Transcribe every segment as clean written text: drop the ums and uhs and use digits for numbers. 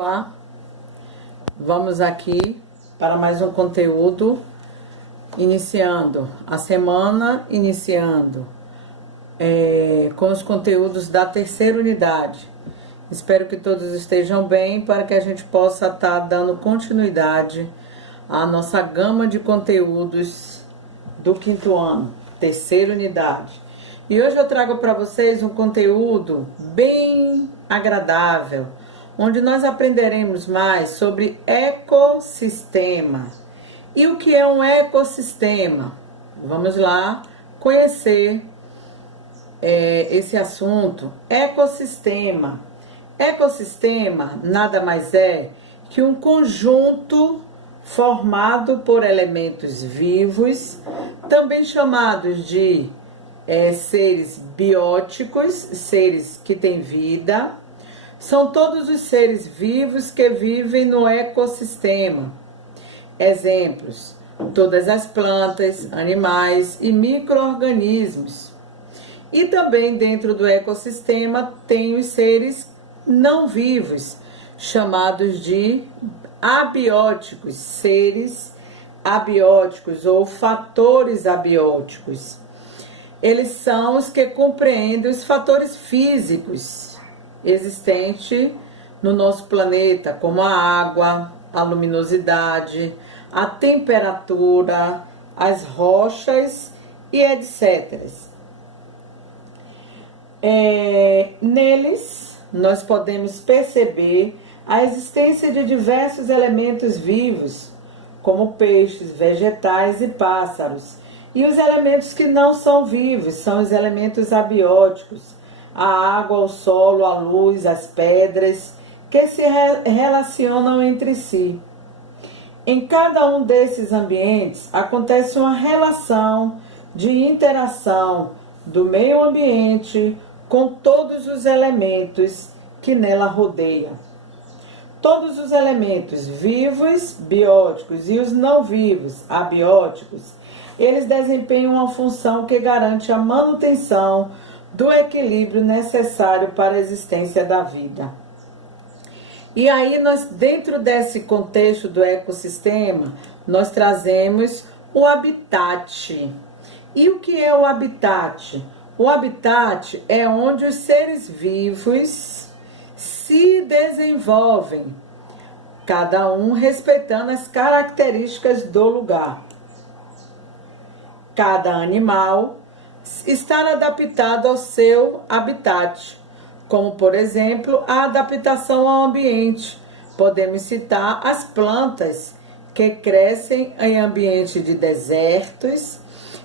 Olá, vamos aqui para mais um conteúdo, iniciando a semana, com os conteúdos da terceira unidade. Espero que todos estejam bem para que a gente possa estar dando continuidade à nossa gama de conteúdos do quinto ano, terceira unidade. E hoje eu trago para vocês um conteúdo bem agradável, onde nós aprenderemos mais sobre ecossistema. E o que é um ecossistema? Vamos lá conhecer esse assunto. Ecossistema. Ecossistema nada mais é que um conjunto formado por elementos vivos, também chamados de seres bióticos, seres que têm vida. São todos os seres vivos que vivem no ecossistema. Exemplos: todas as plantas, animais e micro-organismos. E também dentro do ecossistema tem os seres não vivos, chamados de abióticos, seres abióticos ou fatores abióticos. Eles são os que compreendem os fatores físicos existentes no nosso planeta, como a água, a luminosidade, a temperatura, as rochas e etc. Neles, nós podemos perceber a existência de diversos elementos vivos, como peixes, vegetais e pássaros. E os elementos que não são vivos são os elementos abióticos, a água, o solo, a luz, as pedras, que se relacionam entre si. Em cada um desses ambientes acontece uma relação de interação do meio ambiente com todos os elementos que nela rodeiam. Todos os elementos vivos, bióticos, e os não vivos, abióticos, eles desempenham uma função que garante a manutenção do equilíbrio necessário para a existência da vida. E aí, dentro desse contexto do ecossistema, nós trazemos o habitat. E o que é o habitat? O habitat é onde os seres vivos se desenvolvem, cada um respeitando as características do lugar. Cada animal está adaptado ao seu habitat, como, por exemplo, a adaptação ao ambiente. Podemos citar as plantas que crescem em ambiente de desertos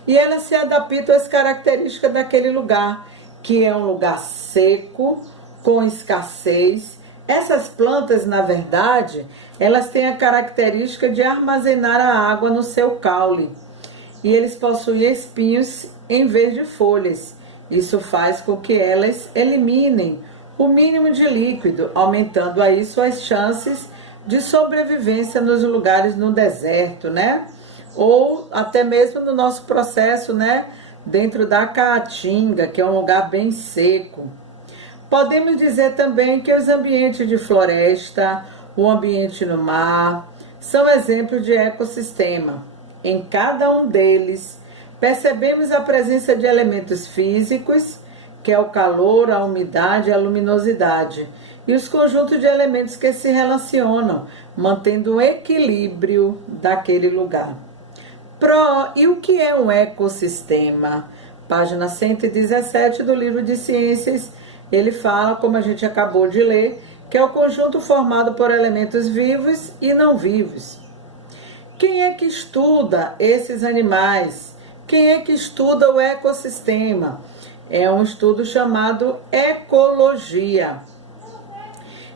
e elas se adaptam às características daquele lugar, que é um lugar seco, com escassez. Essas plantas, na verdade, elas têm a característica de armazenar a água no seu caule. E eles possuem espinhos em vez de folhas. Isso faz com que elas eliminem o mínimo de líquido, aumentando aí suas chances de sobrevivência nos lugares no deserto, né? Ou até mesmo no nosso processo, né? Dentro da caatinga, que é um lugar bem seco. Podemos dizer também que os ambientes de floresta, o ambiente no mar, são exemplos de ecossistema. Em cada um deles, percebemos a presença de elementos físicos, que é o calor, a umidade e a luminosidade, e os conjuntos de elementos que se relacionam, mantendo o equilíbrio daquele lugar. E o que é um ecossistema? Página 117 do livro de Ciências, ele fala, como a gente acabou de ler, que é o conjunto formado por elementos vivos e não vivos. Quem é que estuda esses animais? Quem é que estuda o ecossistema? É um estudo chamado ecologia.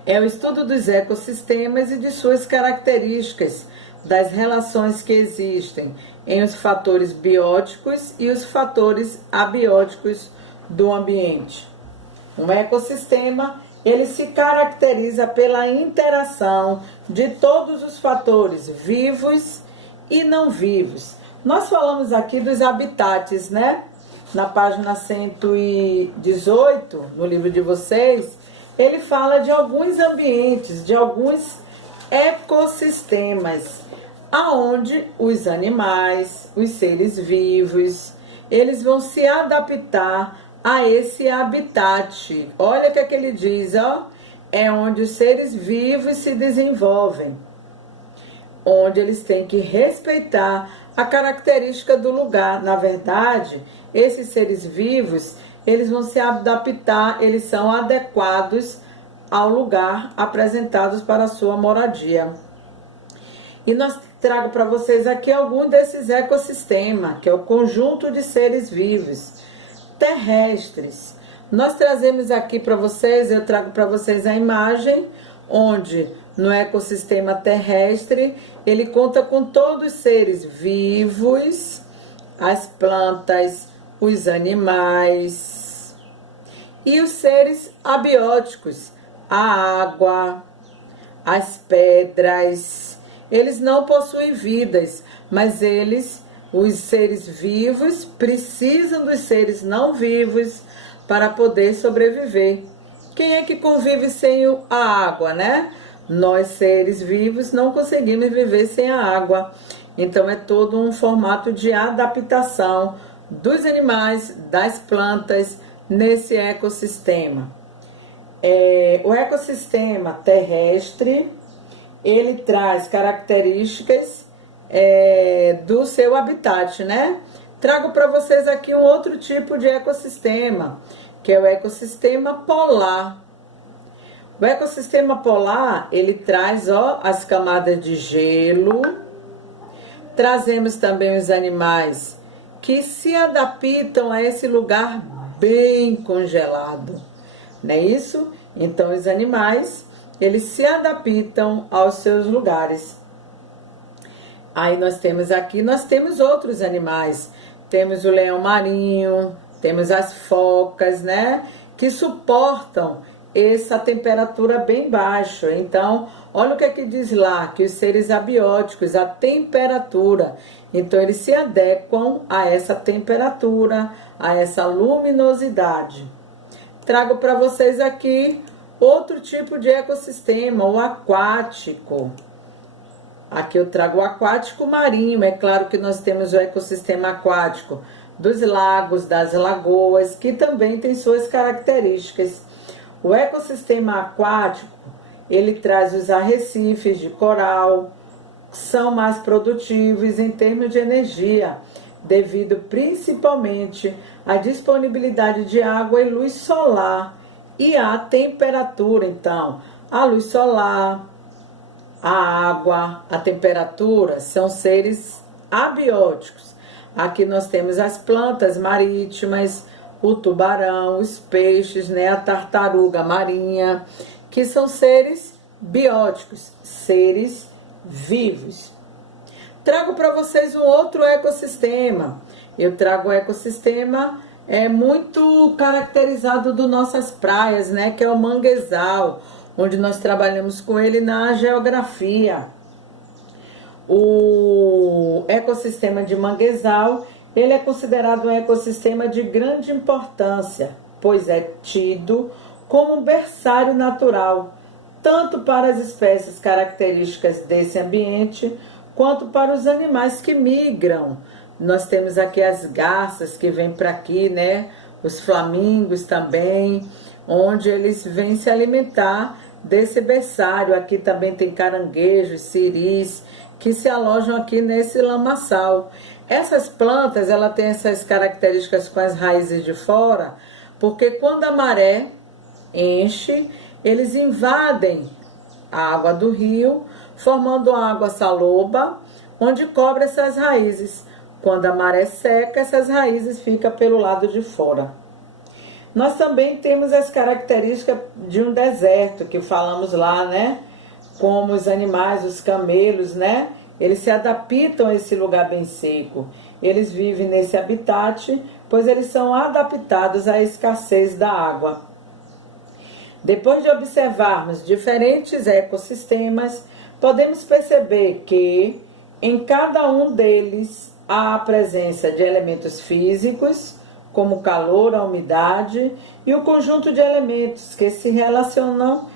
É o estudo dos ecossistemas e de suas características, das relações que existem em os fatores bióticos e os fatores abióticos do ambiente. Um ecossistema, ele se caracteriza pela interação de todos os fatores vivos e não vivos. Nós falamos aqui dos habitats, né? Na página 118, no livro de vocês, ele fala de alguns ambientes, de alguns ecossistemas, aonde os animais, os seres vivos, eles vão se adaptar a esse habitat. Olha o que ele diz, ó, é onde os seres vivos se desenvolvem, onde eles têm que respeitar a característica do lugar. Na verdade, esses seres vivos, eles vão se adaptar, eles são adequados ao lugar apresentados para a sua moradia. E nós trago para vocês aqui algum desses ecossistemas, que é o conjunto de seres vivos terrestres. Nós trazemos aqui para vocês, eu trago para vocês a imagem, onde no ecossistema terrestre, ele conta com todos os seres vivos, as plantas, os animais e os seres abióticos, a água, as pedras. Eles não possuem vidas, mas eles, os seres vivos, precisam dos seres não vivos para poder sobreviver. Quem é que convive sem a água, né? Nós, seres vivos, não conseguimos viver sem a água. Então, é todo um formato de adaptação dos animais, das plantas, nesse ecossistema. O ecossistema terrestre, ele traz características do seu habitat, né? Trago para vocês aqui um outro tipo de ecossistema, que é o ecossistema polar. O ecossistema polar, ele traz, ó, as camadas de gelo. Trazemos também os animais que se adaptam a esse lugar bem congelado, não é isso? Então, os animais, eles se adaptam aos seus lugares. Aí nós temos aqui, nós temos outros animais. Temos o leão marinho, temos as focas, né? Que suportam essa temperatura bem baixa. Então, olha o que é que diz lá, que os seres abióticos, a temperatura, então eles se adequam a essa temperatura, a essa luminosidade. Trago para vocês aqui outro tipo de ecossistema, o aquático. Aqui eu trago o aquático marinho. É claro que nós temos o ecossistema aquático dos lagos, das lagoas, que também tem suas características. O ecossistema aquático, ele traz os arrecifes de coral, que são mais produtivos em termos de energia, devido principalmente à disponibilidade de água e luz solar e à temperatura. Então, a luz solar, a água, a temperatura são seres abióticos. Aqui nós temos as plantas marítimas, o tubarão, os peixes, né, a tartaruga marinha, que são seres bióticos, seres vivos. Trago para vocês um outro ecossistema. Eu trago o ecossistema muito caracterizado das nossas praias, né, que é o manguezal, onde nós trabalhamos com ele na geografia. O ecossistema de manguezal, ele é considerado um ecossistema de grande importância, pois é tido como um berçário natural, tanto para as espécies características desse ambiente, quanto para os animais que migram. Nós temos aqui as garças que vêm para aqui, né? Os flamingos também, onde eles vêm se alimentar desse berçário. Aqui também tem caranguejos, siris, que se alojam aqui nesse lamaçal. Essas plantas, ela tem essas características com as raízes de fora, porque quando a maré enche, eles invadem a água do rio, formando a água saloba, onde cobre essas raízes. Quando a maré seca, essas raízes ficam pelo lado de fora. Nós também temos as características de um deserto, que falamos lá, né? Como os animais, os camelos, né? Eles se adaptam a esse lugar bem seco. Eles vivem nesse habitat, pois eles são adaptados à escassez da água. Depois de observarmos diferentes ecossistemas, podemos perceber que em cada um deles há a presença de elementos físicos, como o calor, a umidade e o conjunto de elementos que se relacionam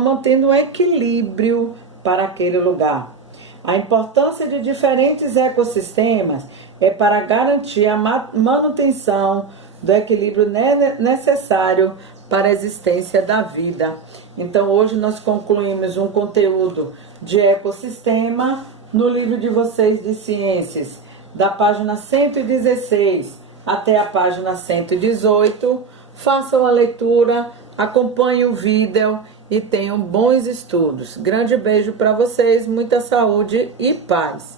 mantendo um equilíbrio para aquele lugar. A importância de diferentes ecossistemas é para garantir a manutenção do equilíbrio necessário para a existência da vida. Então, hoje nós concluímos um conteúdo de ecossistema no livro de vocês de ciências, da página 116 até a página 118. Façam a leitura, acompanhem o vídeo e tenham bons estudos. Grande beijo para vocês, muita saúde e paz.